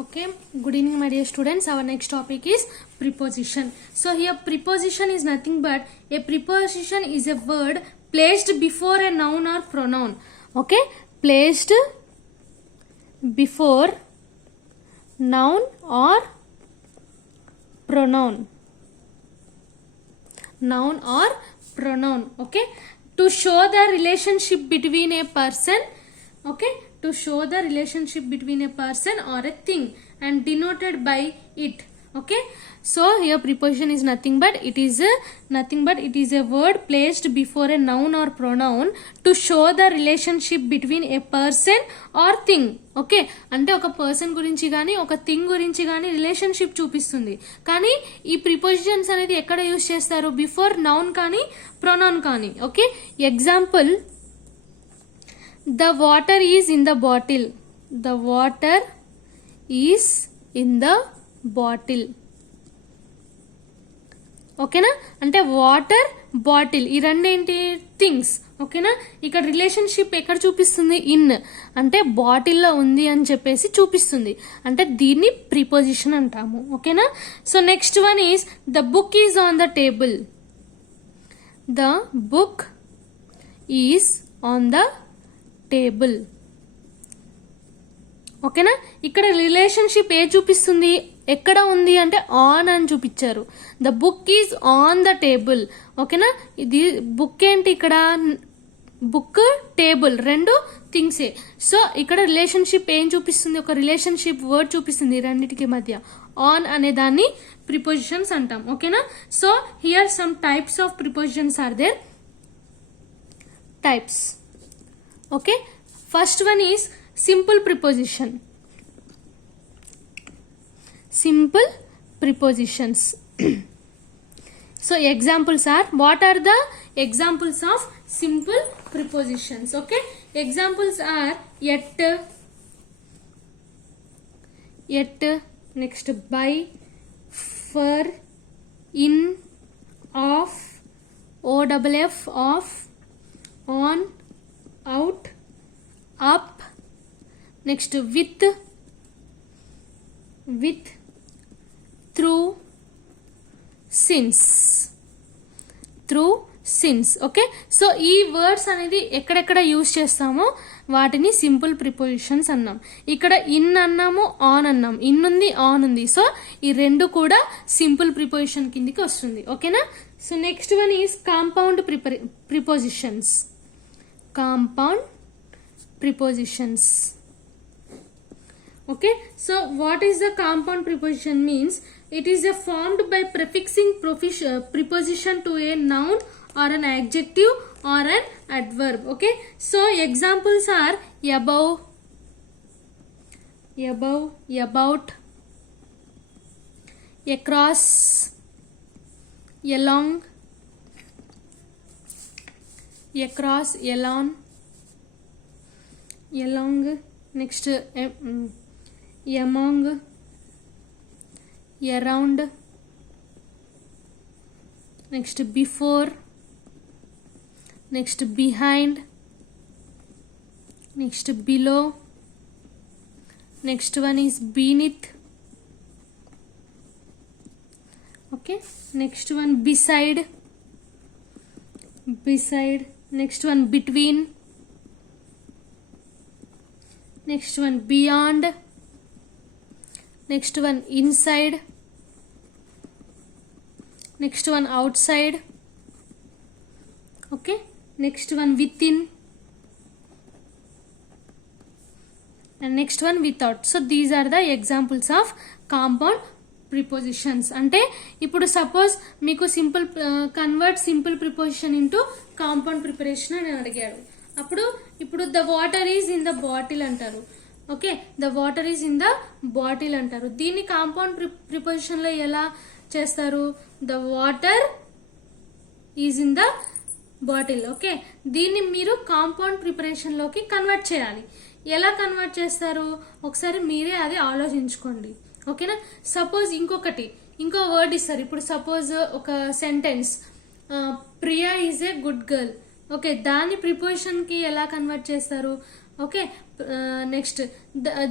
Okay, good evening my dear students. Our next topic is preposition. So here preposition is nothing but a preposition is a word placed before a noun or pronoun. Okay, placed before noun or pronoun. Noun or pronoun. Okay, to show the relationship between a person. Okay, to show the relationship between a person or a thing and denoted by it. Okay, so here preposition is nothing but it is a word placed before a noun or pronoun to show the relationship between a person or thing. Okay, అంటే ఒక పర్సన్ గురించి కానీ ఒక థింగ్ గురించి కానీ రిలేషన్షిప్ చూపిస్తుంది. కానీ ఈ ప్రిపోజిషన్స్ అనేది ఎక్కడ యూజ్ చేస్తారు? బిఫోర్ నౌన్ కానీ ప్రొనౌన్ కానీ. Okay, example, the water is in the bottle. The water is in the bottle. ఓకేనా, అంటే వాటర్ బాటిల్ ఈ రెండేంటి థింగ్స్. ఓకేనా, ఇక్కడ రిలేషన్షిప్ ఎక్కడ చూపిస్తుంది? ఇన్ అంటే బాటిల్లో ఉంది అని చెప్పేసి చూపిస్తుంది, అంటే దీన్ని ప్రిపోజిషన్ అంటాము. ఓకేనా, so next one is the book is on the table. The book is on the table. ఓకేనా, ఇక్కడ రిలేషన్షిప్ ఏ చూపిస్తుంది? ఎక్కడ ఉంది అంటే ఆన్ అని చూపించారు. The book is on the table. ఓకేనా, ఇది బుక్ ఏంటి? ఇక్కడ బుక్, టేబుల్ రెండు థింగ్సే. సో ఇక్కడ రిలేషన్షిప్ ఏం చూపిస్తుంది? ఒక రిలేషన్షిప్ వర్డ్ చూపిస్తుంది రెండింటికి మధ్య. ఆన్ అనే దాన్ని ప్రిపోజిషన్స్ అంటాం. ఓకేనా, so here some types of prepositions are there. Types. Okay, first one is simple preposition. Simple prepositions. So examples are, what are the examples of simple prepositions? Okay, examples are yet, next by, for, in, of, off, of, on, out, up, next with, through, since. Okay, so ఈ వర్డ్స్ అనేది ఎక్కడెక్కడ యూజ్ చేస్తామో వాటిని simple prepositions అన్నాం. ఇక్కడ ఇన్ అన్నాము, ఆన్ అన్నాం. ఇన్ ఉంది, ఆన్ ఉంది, సో ఈ రెండు కూడా సింపుల్ ప్రిపోజిషన్ కిందికి వస్తుంది. ఓకేనా, so next one is compound prepositions. Compound prepositions. Okay, so what is the compound preposition means? It is formed by prefixing preposition to a noun or an adjective or an adverb. Okay, so examples are above, about, across, along, across, along, next among, around, next before, next behind, next below, next one is beneath. Okay, next one beside, next one between, next one beyond, next one inside, next one outside. Okay, next one within, and next one without. So these are the examples of compound prepositions. అంటే ఇప్పుడు suppose మీకు convert simple preposition into compound preparation అని అడిగాడు. అప్పుడు ఇప్పుడు the water is in the bottle అంటారు. Okay, the water is in the bottle అంటారు. దీన్ని కాంపౌండ్ ప్రిపోజిషన్ లో ఎలా చేస్తారు? The water is in the bottle. Okay, దీన్ని మీరు కాంపౌండ్ ప్రిపరేషన్ లోకి కన్వర్ట్ చేయాలి. ఎలా కన్వర్ట్ చేస్తారు ఒకసారి మీరే అది ఆలోచించుకోండి. ఓకేనా, సపోజ్ ఇంకో వర్డ్ ఇస్తారు. ఇప్పుడు సపోజ్ ఒక సెంటెన్స్, Priya is a good girl. Okay, దాని ప్రిపోజిషన్ కి ఎలా కన్వర్ట్ చేస్తారు? Okay, next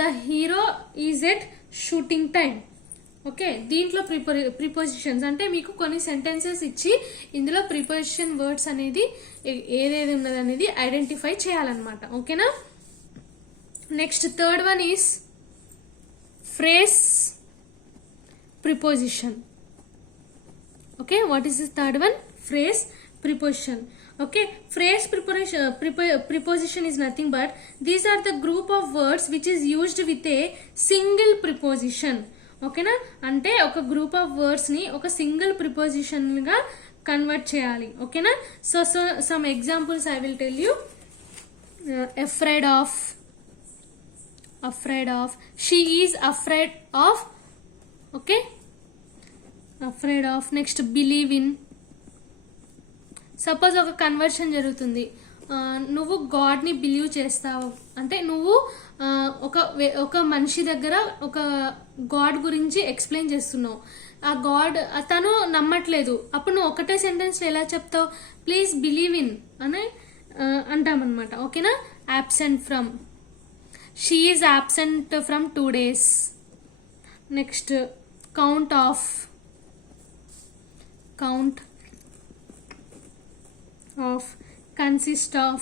the hero is at shooting time. Okay, దీంట్లో ప్రిపోజిషన్స్ అంటే మీకు కొన్ని సెంటెన్సెస్ ఇచ్చి ఇందులో ప్రిపోజిషన్ వర్డ్స్ అనేది ఏదేది ఉన్నది అనేది ఐడెంటిఫై చేయాలన్నమాట. ఓకేనా. Next third one is phrase preposition. Okay, what is the third one? Phrase preposition. Okay, phrase preposition is nothing but these are the group of words which is used with a single preposition. ఓకేనా, అంటే ఒక group of words ని ఒక single preposition గా కన్వర్ట్ చేయాలి. ఓకేనా. So some examples I will tell you. afraid of, she is afraid of. okay, afraid of. next believe in. Suppose ఒక కన్వర్షన్ జరుగుతుంది, నువ్వు గాడ్ని బిలీవ్ చేస్తావు అంటే నువ్వు ఒక మనిషి దగ్గర ఒక గాడ్ గురించి ఎక్స్ప్లెయిన్ చేస్తున్నావు, ఆ గాడ్ తను నమ్మట్లేదు, అప్పుడు నువ్వు ఒకటే సెంటెన్స్ ఎలా చెప్తావు? ప్లీజ్ బిలీవ్ ఇన్ అని అంటామన్నమాట. ఓకేనా. absent from, she is absent from 2 days. Next count of, consist of.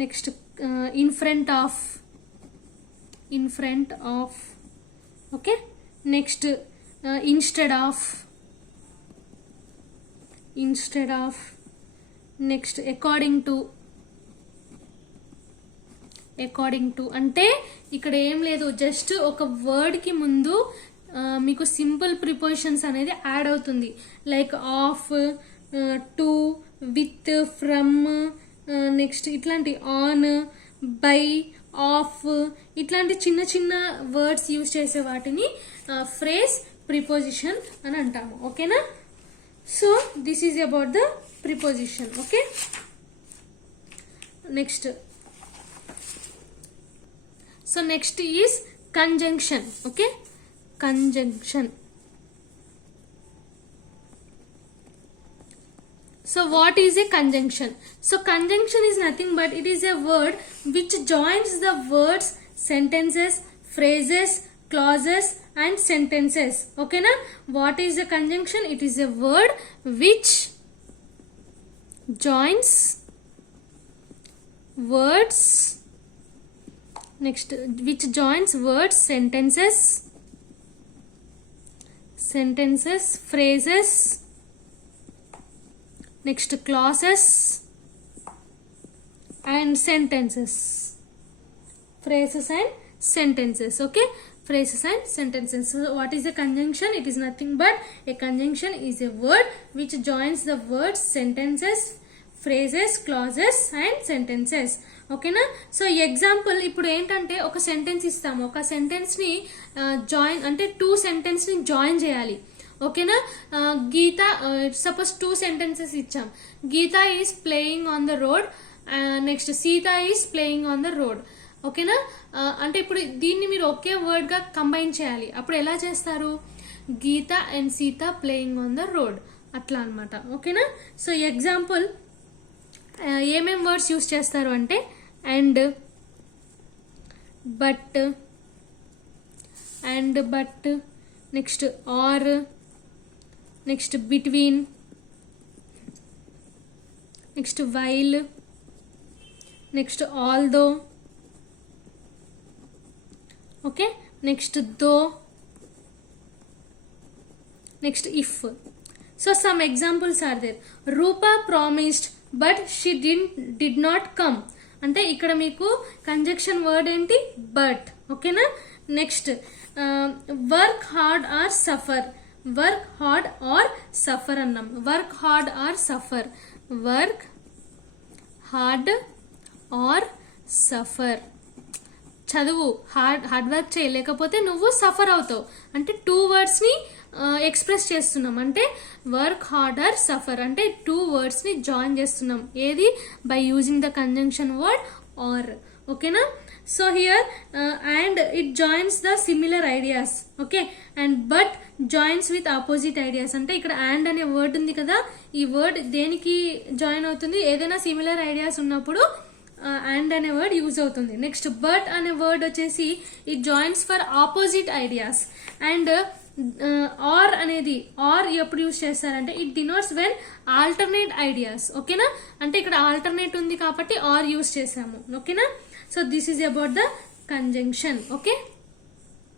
next in front of. okay, next instead of. next according to. అంటే ఇక్కడ ఏం లేదు, జస్ట్ ఒక వర్డ్ కి ముందు మీకు సింపుల్ ప్రిపోజిషన్స్ అనేది యాడ్ అవుతుంది. Like of, to, with, from, next ఇట్లాంటి ఆన్, బై, ఆఫ్, ఇట్లాంటి చిన్న చిన్న వర్డ్స్ యూజ్ చేసే వాటిని ఫ్రేజ్ ప్రిపోజిషన్ అని అంటాము. ఓకేనా. So this is about the preposition. Okay. Next so next is conjunction. Okay, conjunction. So what is a conjunction? So conjunction is nothing but it is a word which joins the words, sentences, phrases, clauses and sentences. Okay na? What is a conjunction? It is a word which joins words, next which joins words, sentences, phrases, next clauses and sentences. Okay, phrases and sentences. So what is a conjunction? It is nothing but a conjunction is a word which joins the words, sentences, phrases, clauses and sentences. ఓకేనా. So example ఇప్పుడు ఏంటంటే ఒక సెంటెన్స్ ఇస్తాము, ఒక సెంటెన్స్ ని జాయిన్ అంటే 2 సెంటెన్స్ ని జాయిన్ చేయాలి. ఓకేనా. గీత, సపోజ్ 2 సెంటెన్సెస్ ఇచ్చాం. Geeta is playing on the road, next Seeta is playing on the road. ఓకేనా. అంటే ఇప్పుడు దీన్ని మీరు ఒకే వర్డ్ గా కంబైన్ చేయాలి. అప్పుడు ఎలా చేస్తారు? Geeta and Seeta playing on the road, అట్లా అనమాట. ఓకేనా. సో ఎగ్జాంపుల్ ఏమేం వర్డ్స్ యూస్ చేస్తారు అంటే and, but, next or, next between, next while, next although. Okay, next though, next if. So some examples are there. Roopa promised but she did not come అంటే ఇక్కడ మీకు conjunction word ఏంటి? But. ఓకేనా. Next work hard or suffer. Work hard or suffer అన్నాం. Work hard or suffer. Work hard or suffer. చదువు, hard work చేయలేకపోతే నువ్వు సఫర్ అవుతావు అంటే 2 వర్డ్స్ ని ఎక్స్ప్రెస్ చేస్తున్నాం. అంటే వర్క్ హార్డ్ ఆర్ సఫర్ అంటే 2 వర్డ్స్ ని జాయిన్ చేస్తున్నాం. ఏది? By using the conjunction word or. ఓకేనా. So here and it joins the similar ideas. Okay, and but joins with opposite ideas అంటే ఇక్కడ అండ్ అనే వర్డ్ ఉంది కదా, ఈ వర్డ్ దేనికి జాయిన్ అవుతుంది? ఏదైనా సిమిలర్ ఐడియాస్ ఉన్నప్పుడు అండ్ అనే వర్డ్ యూజ్ అవుతుంది. నెక్స్ట్ బట్ అనే వర్డ్ వచ్చేసి it joins for opposite ideas. And or అనేది ఆర్ ఎప్పుడు యూజ్ చేస్తారంటే it denotes when alternate ideas. ఓకేనా, అంటే ఇక్కడ ఆల్టర్నేట్ ఉంది కాబట్టి ఆర్ యూజ్ చేసాము. ఓకేనా, so this is about the conjunction. Okay.